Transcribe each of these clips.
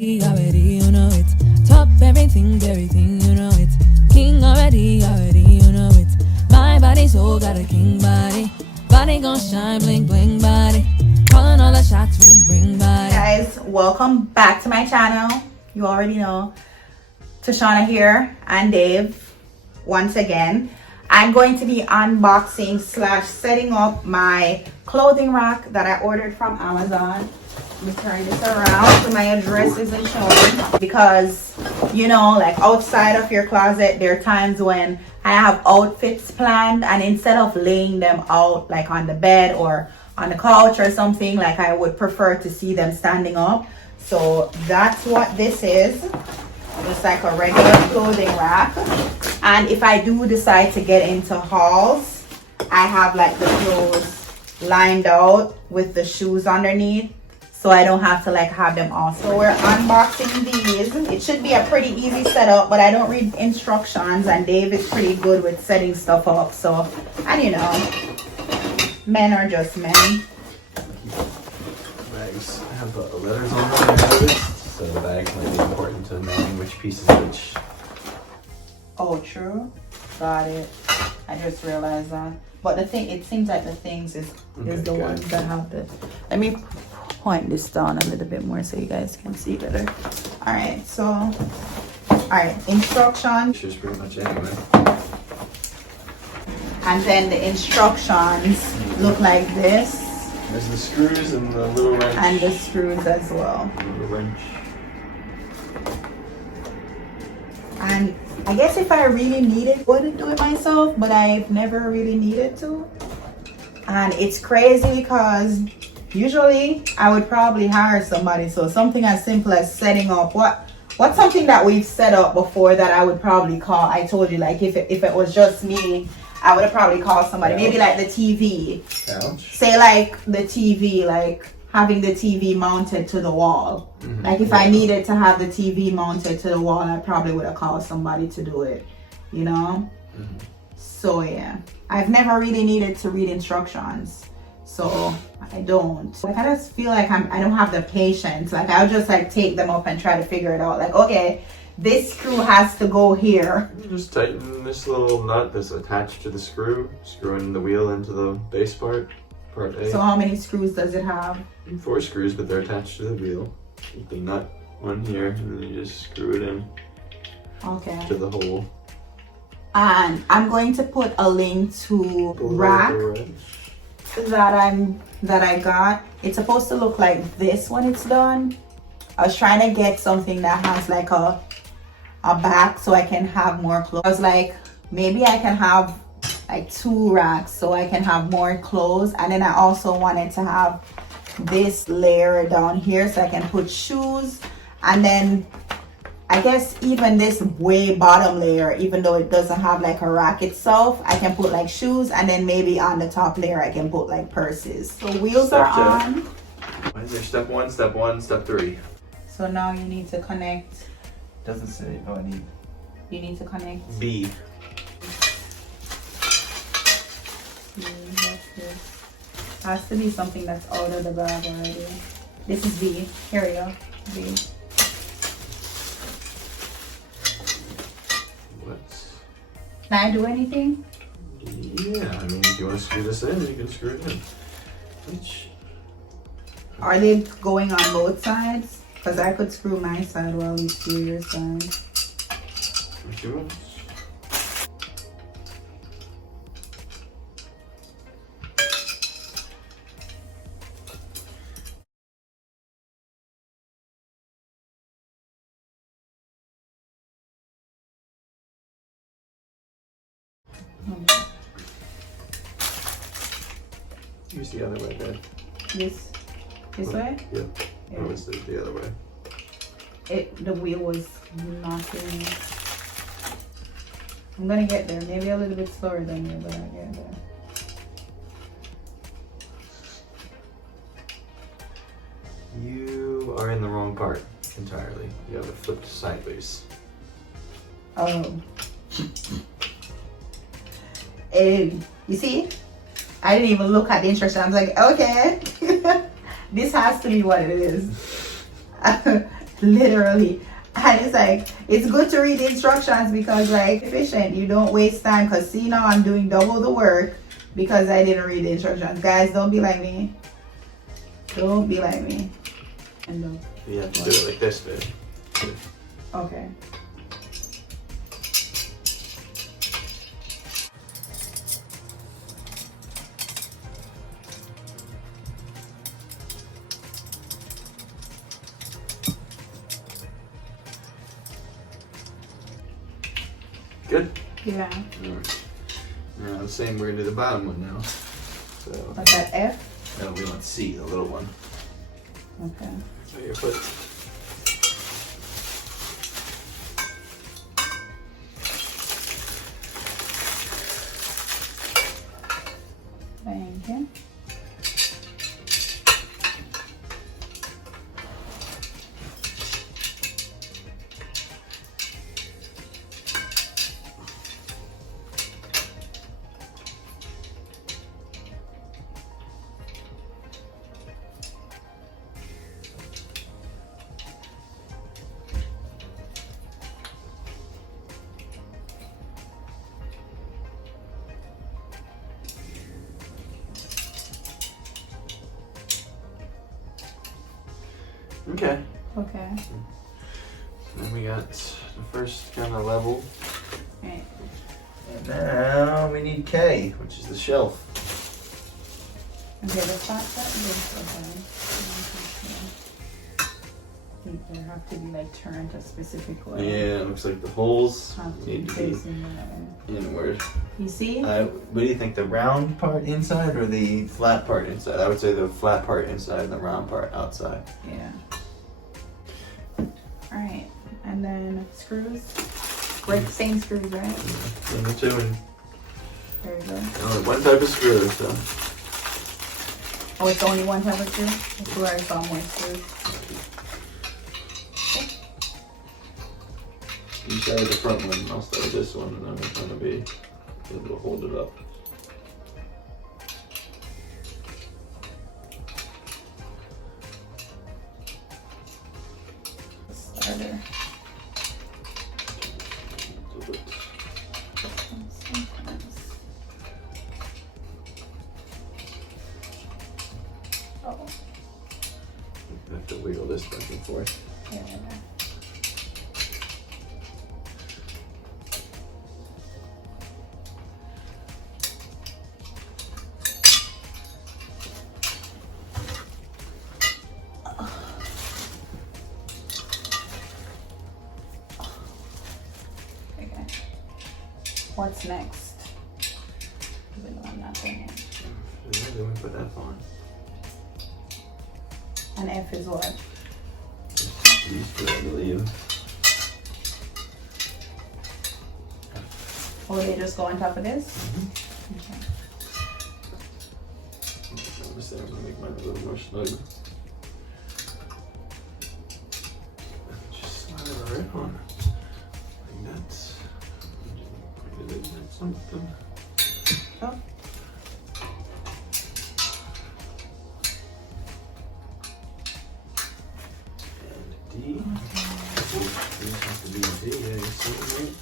Already, you know it. Top everything, you know it. King already, you know it. My body so got a king body. Body gon' shine, bling bling body. Calling all the shots, ring body. Guys, welcome back to my channel. You already know. Tushana here and Dave. Once again, I'm going to be unboxing / setting up my clothing rack that I ordered from Amazon. Let me turn this around so my address isn't showing, because you know, like outside of your closet, there are times when I have outfits planned, and instead of laying them out like on the bed or on the couch or something, like I would prefer to see them standing up. So that's what this is. It's like a regular clothing rack, and if I do decide to get into hauls, I have like the clothes lined out with the shoes underneath, so I don't have to like have them off. So we're unboxing these. It should be a pretty easy setup, but I don't read instructions, and Dave is pretty good with setting stuff up. So, and you know, men are just men. Bags have letters on them, so the bags might be important to knowing which piece is which. Oh, true. Got it. I just realized that. But the thing, it seems like the things is the ones that have the. Let me point this down a little bit more so you guys can see better. All right, so, all right, instructions. Pictures pretty much anyway. And then the instructions look like this. There's the screws and the little wrench. And the screws as well. The little wrench. And I guess if I really needed, I would do it myself, but I've never really needed to. And it's crazy because usually I would probably hire somebody. So something as simple as setting up what's something that we've set up before that I would probably call. I told you, like if it was just me, I would have probably called somebody. Couch. Maybe like the TV. Couch. Say like the TV, like having the TV mounted to the wall. Mm-hmm. Like if I needed to have the TV mounted to the wall, I probably would have called somebody to do it, you know? Mm-hmm. So yeah, I've never really needed to read instructions. So I don't. Like I just feel like I don't have the patience. Like I'll just like take them up and try to figure it out. Like, okay, this screw has to go here. You just tighten this little nut that's attached to the screw, screwing the wheel into the base part A. So how many screws does it have? 4 screws, but they're attached to the wheel. Keep the nut one here, and then you just screw it in. Okay. To the hole. And I'm going to put a link to rack that I got. It's supposed to look like this when it's done. I was trying to get something that has like a back so I can have more clothes. I was like, maybe I can have like 2 racks so I can have more clothes. And then I also wanted to have this layer down here so I can put shoes. And then I guess even this way bottom layer, even though it doesn't have like a rack itself, I can put like shoes, and then maybe on the top layer I can put like purses. So wheels are on. Why is there step 1, step 1, step 3? So now you need to connect. Doesn't say. Oh, I need. You need to connect. B. What's this? Has to be something that's out of the bag already. This is B. Here we go. B. What? Can I do anything? Yeah, I mean, if you want to screw this in, you can screw it in. Which? Are they going on both sides? Because I could screw my side while you screw your side. Which ones? Use the other way, Dad. This way? Yeah. Yeah. Oh, it's the other way. The wheel was knocking. I'm gonna get there. Maybe a little bit slower than you, but I'll get there. You are in the wrong part entirely. You have it flipped sideways. Oh. And you see? I didn't even look at the instructions. I was like, okay. This has to be what it is. literally. And it's like, it's good to read the instructions because like efficient, you don't waste time. Because see, now I'm doing double the work because I didn't read the instructions. Guys, don't be like me. Don't be like me. And don't. You have to do it like this, babe. Okay. Good? Yeah. Alright. Now the same, we're gonna do the bottom one now. So, What's that, F? no, we want C, the little one. Okay. So your foot. Thank you. Okay. Okay. Then we got the first kind of level. Right. And now we need K, which is the shelf. Okay, the spot that I think they have to be like turned a specific way. Yeah, it looks like the holes Have to need be to be facing that way. inward. You see? What do you think, the round part inside or the flat part inside? I would say the flat part inside and the round part outside. Yeah. Alright. And then screws. Like same screws, right? Number two, and There you go. only one type of screw, so. Oh, it's only one type of screw? That's where I saw more screws. You start with the front one, I'll start with this one, and then we're going to be able to hold it up. Starter. Sometimes. Oh, I have to wiggle this back and forth. yeah. Okay. What's next? Even though I'm not doing it. Yeah, then we put F on. And F is what? These two, I believe. Oh, they just go on top of this? Mm-hmm. Okay. Obviously, I'm going to make mine a little more snug. Just slide it right on. Like that. Put it in like something. Oh. And D. These have to be D, yeah, you see it, right?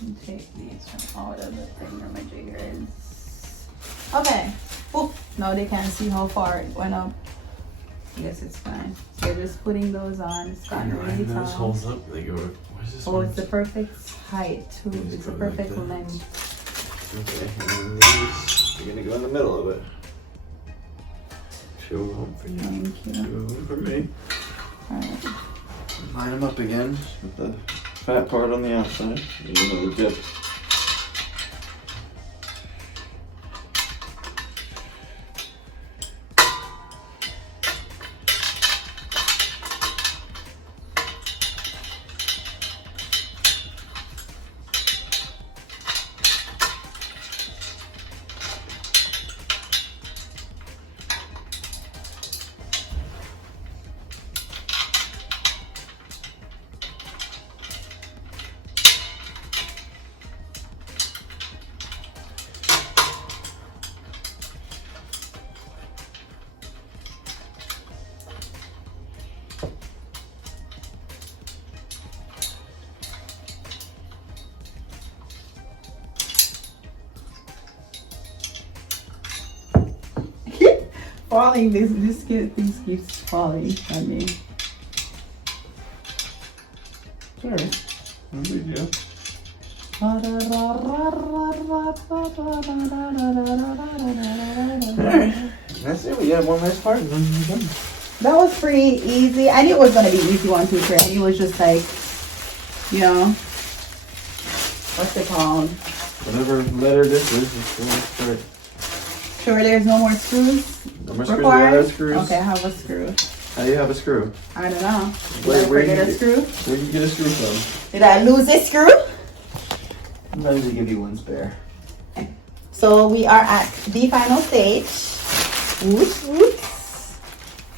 And take these from out of the thingamajiggers. Okay. Oh, now they can see how far it went up. I guess it's fine. So you're just putting those on. It's gotten really This tall. holds up. They go. Where's this Oh, one? it's the perfect height too. These It's go the like perfect that. length. Okay, and then these, you're gonna go in the middle of it. Show them for you. Thank you. Show them for me. Alright. Line them up again with the fat part on the outside. Use another dip. falling. This keeps falling on me. Sorry. No big deal. That's it. We got one last part and then we're done. That was pretty easy. I knew it was gonna be easy 1, 2, 3. I knew it was just like, you know, what's it called? Whatever letter this is, it's the last part. Sure, there's no more screws. No more screws. Required? We got screws. Okay, I have a screw. How do you have a screw? I don't know. Where Did I forget a screw? Where did you get a screw from? Did I lose a screw? Sometimes they give you one spare. So we are at the final stage. Whoops, whoops.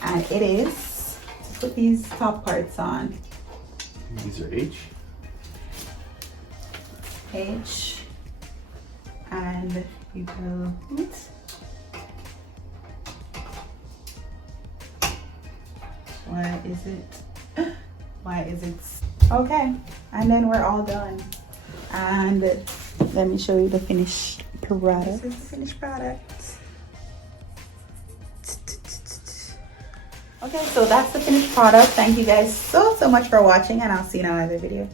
And it is to put these top parts on. These are H. H. And you go, oops. Why is it? Why is it? Okay, and then we're all done. And let me show you the finished product. This is the finished product. Okay, so that's the finished product. Thank you guys so much for watching, and I'll see you in another video.